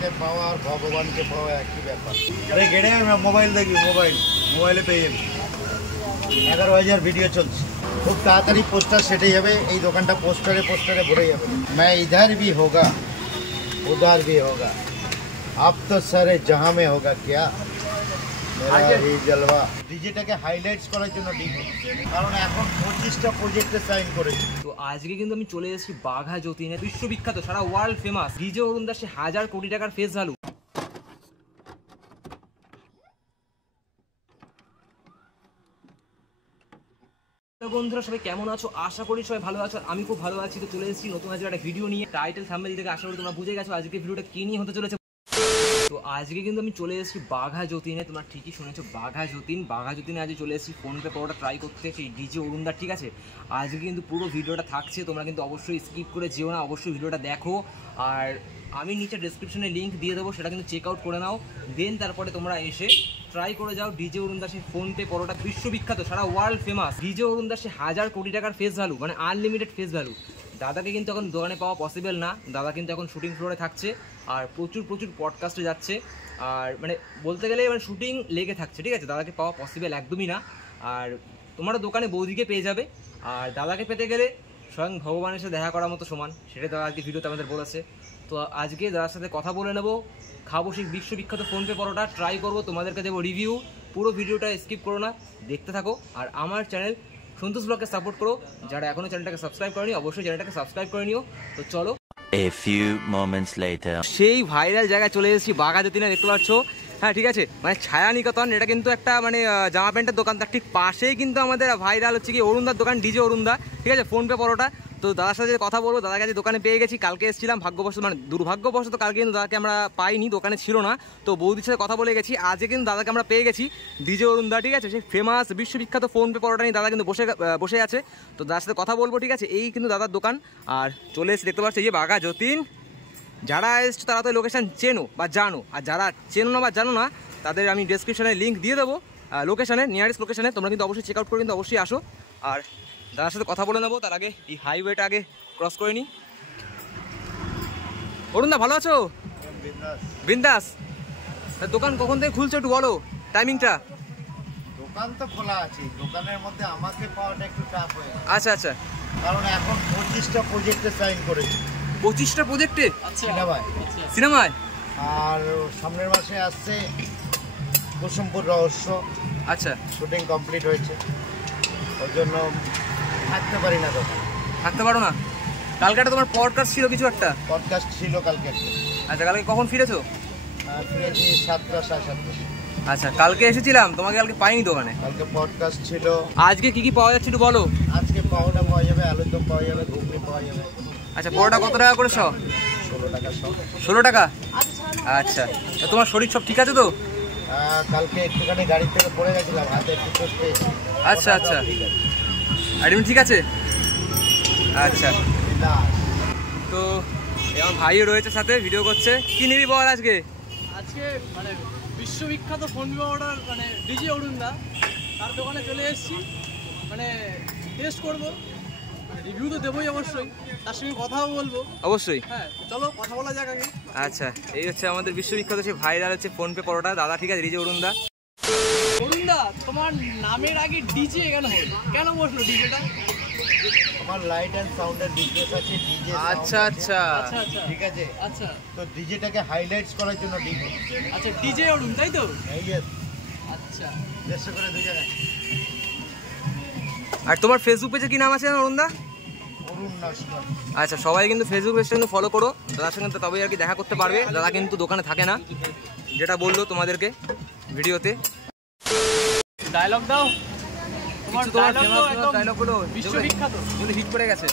টাকাকে পাওয়া আর ভগবানকে পাওয়া একই ব্যাপার। আরে গেড়ে মোবাইল দেখবি, মোবাইলে পেয়ে যাবি। 11,000 ভিডিও চলছে, খুব তাড়াতাড়ি পোস্টার সেটে যাবে। এই দোকানটা পোস্টারে ভরে যাবে। मैं इधर भी होगा उधर भी होगा, अब तो सारे जहां में होगा क्या मेरा ही जलवा। ডিজেটাকে হাইলাইটস করার জন্য ডিজে, কারণ এখন 25টা প্রজেক্টে সাইন করেছে। তো আজকে কিন্তু আমি চলে এসেছি বাঘা যতীনে, বিশ্ববিখ্যাত সারা ওয়ার্ল্ড ফেমাস ডিজে অরুণ দাসের 1000 কোটি টাকার ফেস ভ্যালু। বন্ধুরা সবাই কেমন আছো? আশা করি সবাই ভালো আছো। আমি খুব ভালো আছি। তো চলে এসেছি নতুন আজকে একটা ভিডিও নিয়ে। টাইটেল থাম্বনেল থেকে আশা করি তোমরা বুঝে গেছো আজকে ভিডিওটা কি নিয়ে হতে চলেছে। তো আজকে কিন্তু আমি চলে এসেছি বাঘা যতীনে, তোমরা ঠিকই শুনেছো বাঘা যতীনে আজকে চলে এসেছি ফোনপে পরোটা ট্রাই করতে সেই ডিজে অরুণ দা, ঠিক আছে? আজকে কিন্তু পুরো ভিডিওটা থাকছে, তোমরা কিন্তু অবশ্যই স্কিপ করে যেও না, অবশ্যই ভিডিওটা দেখো। আর আমি নিচে ডেসক্রিপশনে লিঙ্ক দিয়ে দেবো, সেটা কিন্তু চেক আউট করে নাও। দেন তারপরে তোমরা এসে ট্রাই করে যাও ডিজে অরুণ দাসের ফোনপে পরোটা, বিশ্ববিখ্যাত সারা ওয়ার্ল্ড ফেমাস ডিজে অরুণ দাসের 1000 কোটি টাকার ফেস ভ্যালু, মানে আনলিমিটেড ফেস ভ্যালু। দাদাকে কিন্তু এখন দোকানে পাওয়া পসিবল না, দাদা কিন্তু এখন শুটিং ফ্লোরে থাকছে আর প্রচুর পডকাস্টে যাচ্ছে। আর মানে বলতে গেলে মানে শুটিং লেগে থাকছে, ঠিক আছে? দাদাকে পাওয়া পসিবল একদমই না। আর তোমরা দোকানে বৌদিকে পেয়ে যাবে, আর দাদাকে পেতে গেলে স্বয়ং ভগবানের সাথে দেখা করার মতো সমান, সেটা দাদা আজকে ভিডিওতে আমাদের বলেছে। তো আজকে দাদার সাথে কথা বলে নেবো, খাবো সেই বিশ্ববিখ্যাত ফোনপে পরোটা, ট্রাই করবো, তোমাদেরকে দেবো রিভিউ। পুরো ভিডিওটা স্কিপ করো না, দেখতে থাকো। আর আমার চ্যানেল সন্তোষ ব্লগকে সাপোর্ট করো, যারা এখনো চ্যানেলটাকে সাবস্ক্রাইব করেনি অবশ্যই চ্যানেলটাকে সাবস্ক্রাইব করে নিও। তো চলো। A few moments later. সেই ভাইরাল জায়গায় চলে এসেছি বাঘা যতীনে, দেখতে পাচ্ছ। হ্যাঁ ঠিক আছে, মানে ছায়া নিকেতন, এটা কিন্তু একটা মানে জামা প্যান্টের দোকান, তার ঠিক পাশেই কিন্তু আমাদের ভাইরাল হচ্ছে কি অরুণ দার দোকান, ডিজে অরুণ দা, ঠিক আছে? ফোনপে পরোটা। তো দাদার সাথে কথা বলবো, দাদার কাছে দোকানে পেয়ে গেছি। কালকে এসেছিলাম ভাগ্যবশত, মানে দুর্ভাগ্যবশত কালকে কিন্তু দাদাকে আমরা পাইনি, দোকানে ছিল না। তো বৌদির সাথে কথা বলে গেছি, আজকে কিন্তু দাদাকে আমরা পেয়ে গেছি, ডিজে অরুণ দা, ঠিক আছে? সেই ফেমাস বিশ্ববিখ্যাত ফোনপে পরোটা নিয়ে দাদা কিন্তু বসে আছে। তো দাদার সাথে কথা বলবো, ঠিক আছে? এই কিন্তু দাদার দোকান। আর চলে এসে দেখতে পাচ্ছি এই যে বাঘা যতীন। যারা এসছো তারা তো লোকেশান চেনো বা জানো, আর যারা চেনো না বা জানো না তাদের আমি ডেসক্রিপশনে লিঙ্ক দিয়ে দেবো লোকেশানে, নিয়ারেস্ট লোকেশানে। তোমরা কিন্তু অবশ্যই চেক আউট করে কিন্তু অবশ্যই আসো। আর দাদার সাথে কথা বলে নেবো, তার আগে এই হাইওয়েটা আগে ক্রস করে নিই। অরুণ দা ভালো আছো? বিন্দাস। দোকান কখন থেকে খুলছো একটু বলো টাইমিংটা। দোকান তো খোলা আছে, দোকানের মধ্যে আমাকে পাওয়াটা একটু চাপ হয়ে গেছে। আচ্ছা, কারণ এখন 25টা প্রজেক্টে সাইন করেছে। 25টা প্রজেক্টে সিনেমায়। আর সামনের মাসে আসছে কুসুমপুর রহস্য, আচ্ছা শুটিং কমপ্লিট হয়েছে, ওর জন্য থাকতে পারি না দোকানে। থাকতে পারো না? কালকে একটা তোমার পডকাস্ট ছিল, কিছু একটা পডকাস্ট ছিল কালকে। আচ্ছা, কালকে কখন ফিরেছো? ফিরেছি 7টা 7:30। আচ্ছা, কালকে এসেছিলাম, তোমাকে কালকে পাইনি দোকানে। কালকে পডকাস্ট ছিল। আজকে কি পাওয়া যাচ্ছে একটু বলো। আজকে পাওয়াটা পাওয়া যাবে, আলুর দম পাওয়া যাবে, ঘুগনি পাওয়া যাবে। আচ্ছা, পরোটা কত টাকা করে সব? 16 টাকা সব। 16 টাকা। আচ্ছা, তোমার শরীর সব ঠিক আছে তো? কালকে একটুখানি গাড়ি থেকে পড়ে গেছিলাম, হাতে একটু চোট পেয়েছি। আচ্ছা, অ্যাডমিট ঠিক আছে? আচ্ছা, তো আমার ভাইও রয়েছে সাথে, ভিডিও করছে। কি নিবি বল আজকে? আজকে মানে বিশ্ববিখ্যাত ফোনপে অর্ডার মানে ডিজে অরুণ দা, তার দোকানে চলে এসেছি, মানে টেস্ট করবো, রিভিউ তো দেবোই অবশ্যই, তার সঙ্গে কথাও বলবো অবশ্যই। হ্যাঁ চলো কথা বলা যাক আগে। আচ্ছা, এই হচ্ছে আমাদের বিশ্ববিখ্যাত সেই ভাইরাল হচ্ছে ফোনপে পরোটা দাদা, ঠিক আছে? ডিজে অরুণ দা। অরুণ দা, তোমার নামের আগে ডিজে কেন হলো, কেন বসলো ডিজেটা? আমার লাইট এন্ড সাউন্ডের বিজনেস আছে, ডিজে। আচ্ছা, ঠিক আছে। আচ্ছা, তো ডিজেটাকে হাইলাইটস করার জন্য ডিজে। আচ্ছা, ডিজে অরুণ, তাই তো? আচ্ছা, 150 করে 2 জায়গা। আর তোমার ফেসবুক পেজে কি নাম আছে অরুণ দা? অরুণ নস্কর। আচ্ছা, সবাই কিন্তু ফেসবুক পেজটা কিন্তু ফলো করো, দাদার সঙ্গে তবেই আর কি দেখা করতে পারবে। দাদা কিন্তু দোকানে থাকে না, যেটা বললো তোমাদেরকে ভিডিওতে। ডায়লগ দাও, তোমার ডায়লগ গুলো বিশ্ববিখ্যাত, এগুলো হিট করে গেছে,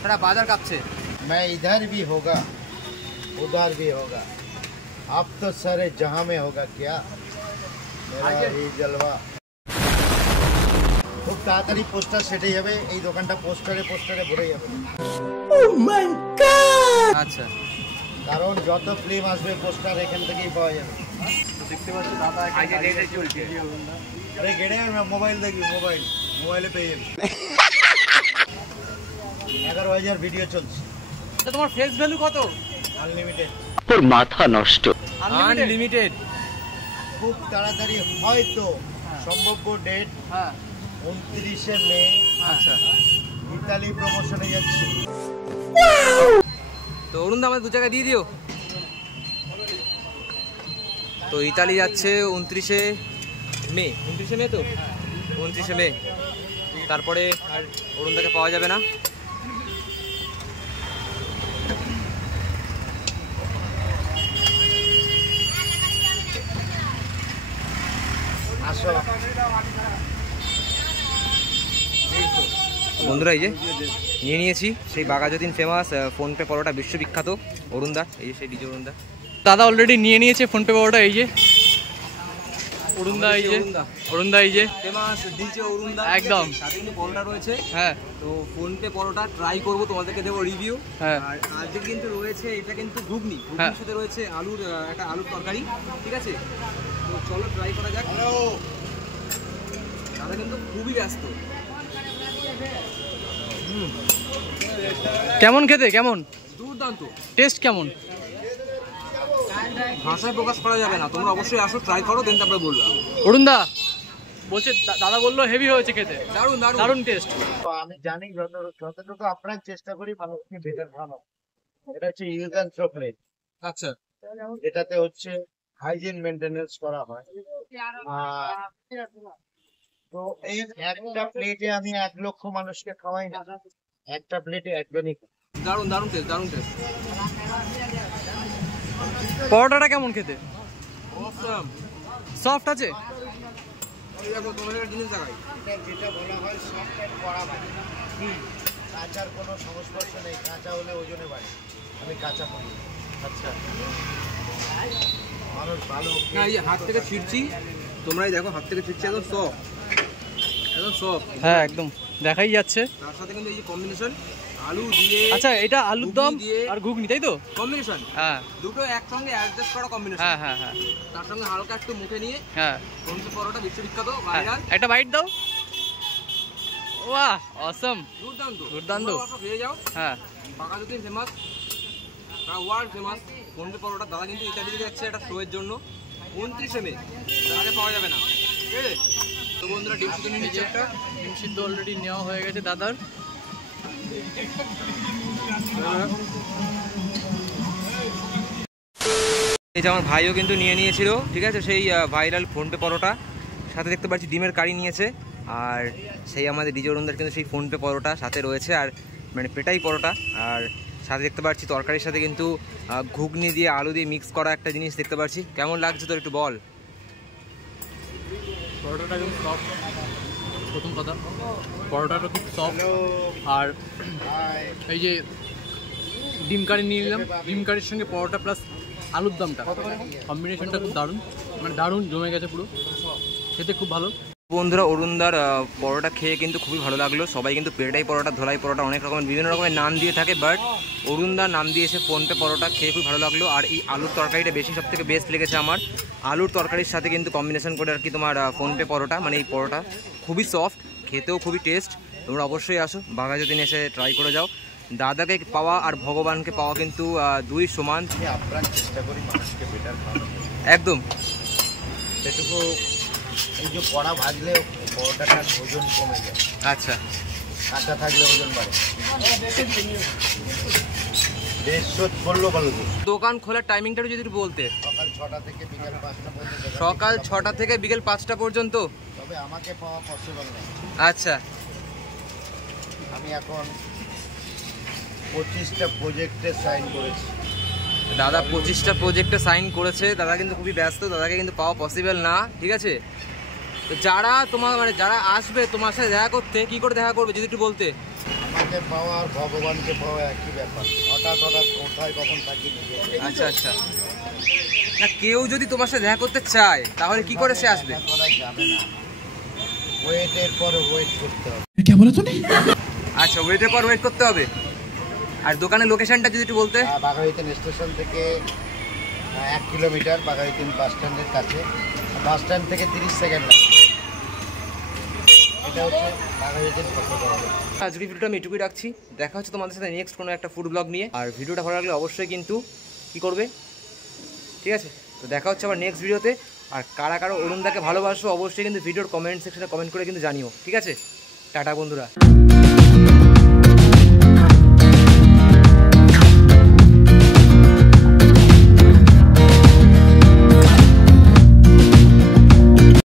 সারা বাজার কাঁপছে। मैं इधर भी होगा उधर भी होगा, अब तो सारे जहां में होगा क्या मेरा ही जलवा। খুব তাড়াতাড়ি পোস্টার সেটে যাবে, এই দোকানটা পোস্টারে ভরে যাবে। আচ্ছা, কারণ যত ফিল্ম আসবে পোস্টার এখান থেকেই পাওয়া যাবে। দেখতে পাচ্ছ দাদা আগে ডেটে চলছে। আরে গেড়ে মোবাইল দেখবি, মোবাইলে পেয়ে যাবি। 11,000 ভিডিও চলছে। তোমার ফেস ভ্যালু কত? আনলিমিটেড। আনলিমিটেড। খুব তাড়াতাড়ি হয়তো সম্ভাব্য ডেট হ্যাঁ 29শে মে আচ্ছা। ইতালি প্রমোশনে যাচ্ছি। তো অরুণ দা আমাদের 2 জায়গায় দিয়ে দিও। তো ইতালি যাচ্ছে 29শে মে। 29শে মে তো 29শে মে। তারপরে আর অরুণ দাকে পাওয়া যাবে না। আসো বন্ধুরা এই যে নিয়ে নিয়েছি সেই বাঘাযতীন ফেমাস ফোনপে পরোটা বিশ্ববিখ্যাত অরুণ দা। এই যে সেই ডিজে অরুণ দা। দাদা অলরেডি নিয়ে নিয়েছে ফোনপে পাওয়াটা, এই যে অরুণদা, এই যে অরুণদা, এই যে ফেমাস ডিজে অরুণ দা। একদম। সাথে কিন্তু পরোটা রয়েছে। হ্যাঁ তো ফোনপে পরোটা ট্রাই করবো, তোমাদেরকে দেবো রিভিউ। হ্যাঁ। আর আজকে কিন্তু রয়েছে এটা কিন্তু ঘুগনি, হ্যাঁ। ঘুগনির সাথে রয়েছে আলুর একটা আলুর তরকারি, ঠিক আছে? তো চলো ট্রাই করা যাক। দাদা কিন্তু খুবই ব্যস্ত। কেমন খেতে, কেমন দুর্দান্ত টেস্ট, কেমন? ভাষায় প্রকাশ করা যাবে না, তোমরা অবশ্যই আসো, ট্রাই করো, দেন তারপরে বললাম। অরুণদা বলছে, দাদা বললো হেভি হয়েছে খেতে, দারুণ দারুণ দারুণ টেস্ট। তো আমি জানি যতটুকু আপনার চেষ্টা করি মানুষকে বেটার খাওয়ানো। এটা হচ্ছে ইউজ অ্যান্ড থ্রো প্লেট। আচ্ছা এটাতে হচ্ছে হাইজিন মেনটেনেন্স করা হয়। তো এই একটা প্লেটে আমি 1 লক্ষ মানুষকে খাওয়াই না, একটা প্লেটে একজনই খাই। দারুণ দারুণ টেস্ট, দারুণ টেস্ট। পরোটাটা কেমন খেতে? অসাম। সফট আছে? তোমাদের একটা জিনিস দেখাই, এটা যেটা বলা হয় সফট অ্যান্ড কড়া বাড়ে। কাঁচার কোনো সংস্পর্শ নেই, কাঁচা হলে ওজনে বাড়ে। আমি কাঁচা করি। আচ্ছা মানুষ ভালো না এই যে হাত থেকে ছিটছি, তোমরাই দেখো হাত থেকে ছিটছি, একদম সফট, একদম সফট। হ্যাঁ একদম দেখাই যাচ্ছে। তার সাথে কিন্তু এই যে কম্বিনেশন আলু দিয়ে, আচ্ছা এটা আলুর দম ঘুগনি দিয়ে, আর ঘুগনি, তাই তো? কম্বিনেশন হ্যাঁ দুটো একসঙ্গে অ্যাডজাস্ট করা কম্বিনেশন। হ্যাঁ হ্যাঁ হ্যাঁ তার সঙ্গে হালকা একটু মুখে নিয়ে হ্যাঁ ফোনপে পরোটা বিশ্ববিখ্যাত হ্যাঁ। ভাইরাল। একটা বাইট দাও। বাহ অসম, দুর্দান্ত দুর্দান্ত। তোমরাও আসো, খেয়ে যাও। হ্যাঁ Baghajatin famous, world famous PhonePe paratha. দাদা কিন্তু ইতালি থেকে যাচ্ছে একটা শোয়ের জন্য 29শে মে, দাদাকে পাওয়া যাবে না, ঠিক আছে? তো বন্ধুরা ডিম সিদ্ধ নিয়ে নিচ্ছে একটা। ডিম সিদ্ধ অলরেডি নেওয়া হয়ে গেছে দাদার। এই যে আমার ভাইও কিন্তু নিয়ে নিয়েছিল, ঠিক আছে, সেই ভাইরাল ফোনপে পরোটা। সাথে দেখতে পাচ্ছি ডিমের কারি নিয়েছে। আর সেই আমাদের ডিজে অরুণদার কিন্তু সেই ফোনপে পরোটা সাথে রয়েছে, আর মানে পেটাই পরোটা। আর সাথে দেখতে পাচ্ছি তরকারির সাথে কিন্তু ঘুগনি দিয়ে আলু দিয়ে মিক্স করা একটা জিনিস দেখতে পাচ্ছি। কেমন লাগছে তোর একটু বল। পরোটাটা খুব সফট, প্রথম কথা পরোটাটা খুব সফট। আর এই যে ডিম কারি নিয়ে নিলাম, ডিম কারির সঙ্গে পরোটা প্লাস আলুর দমটা, কম্বিনেশনটা খুব দারুণ, মানে দারুণ জমে গেছে পুরো, খেতে খুব ভালো। বন্ধুরা অরুণদার পরোটা খেয়ে কিন্তু খুবই ভালো লাগলো। সবাই কিন্তু পেটাই পরোটা, ধোলাই পরোটা, অনেক রকমের বিভিন্ন রকমের নাম দিয়ে থাকে, বাট অরুণদার নাম দিয়েছে ফোনপে পরোটা। খেয়ে খুবই ভালো লাগলো। আর এই আলুর তরকারিটা বেশি সব থেকে বেস্ট লেগেছে আমার। আলুর তরকারির সাথে কিন্তু কম্বিনেশন করে আর কি তোমার ফোনপে পরোটা, মানে এই পরোটা খুবই সফট, খেতেও খুবই টেস্ট। তোমরা অবশ্যই আসো, বাঘাযতীন এসে ট্রাই করে যাও। দাদাকে পাওয়া আর ভগবানকে পাওয়া কিন্তু দুই সমান। আপনার চেষ্টা করি মানুষকে বেটার খাওয়ানো। একদম সেটুকু এই যে কড়া ভাজলে পরোটাটার ওজন কমে যায়, আচ্ছা। কাঁচা থাকলে ওজন বাড়ে। বেশ শোধ করলো ভালো তো। দোকান খোলার টাইমিংটা যদি একটু বলতে। সকাল 6টা থেকে বিকাল 5টা পর্যন্ত। সকাল 6টা থেকে বিকেল 5টা পর্যন্ত। তবে আমাকে পাওয়া পসিবল না। আচ্ছা আমি এখন 25টা প্রজেক্টে সাইন করেছি। দাদা 25টা প্রজেক্টে সাইন করেছে। দাদা কিন্তু খুবই ব্যস্ত, দাদাকে কিন্তু পাওয়া পসিবল না, ঠিক আছে? তো যারা তোমার মানে যারা আসবে তোমার সাথে দেখা করতে, কি করে দেখা করবে যদি একটু বলতে। আমাকে পাওয়া আর ভগবানকে পাওয়া একই ব্যাপার। হঠাৎ হঠাৎ কোথায় কখন থাকি নিজে। আচ্ছা আচ্ছা। না কেউ যদি তোমার সাথে দেখা করতে চায় তাহলে কি করে সে আসবে? দেখা করা যাবে না, ওয়েটের পরে ওয়েট করতে হবে। আচ্ছা ওয়েটের পর ওয়েট করতে হবে। আর দোকানের লোকেশনটা যদি একটু বলতে। বাঘাযতীন স্টেশন থেকে 1 কিলোমিটার, বাঘাযতীন বাস স্ট্যান্ডের কাছে। বাস স্ট্যান্ড থেকে 30 সেকেন্ড লাগে। এটা হচ্ছে বাঘাযতীন ফটোগ্রাফি। আজকের ভিডিওটা আমি এটুকুই রাখছি। দেখা হচ্ছে তোমাদের সাথে নেক্সট কোনো একটা ফুড ব্লগ নিয়ে। আর ভিডিওটা ভালো লাগলে অবশ্যই কিন্তু কী করবে, ঠিক আছে? তো দেখা হচ্ছে আবার নেক্সট ভিডিওতে। আর কারা কারা অরুণদাকে ভালোবাসো অবশ্যই কিন্তু ভিডিওর কমেন্ট সেকশনে কমেন্ট করে কিন্তু জানিও, ঠিক আছে? টাটা বন্ধুরা।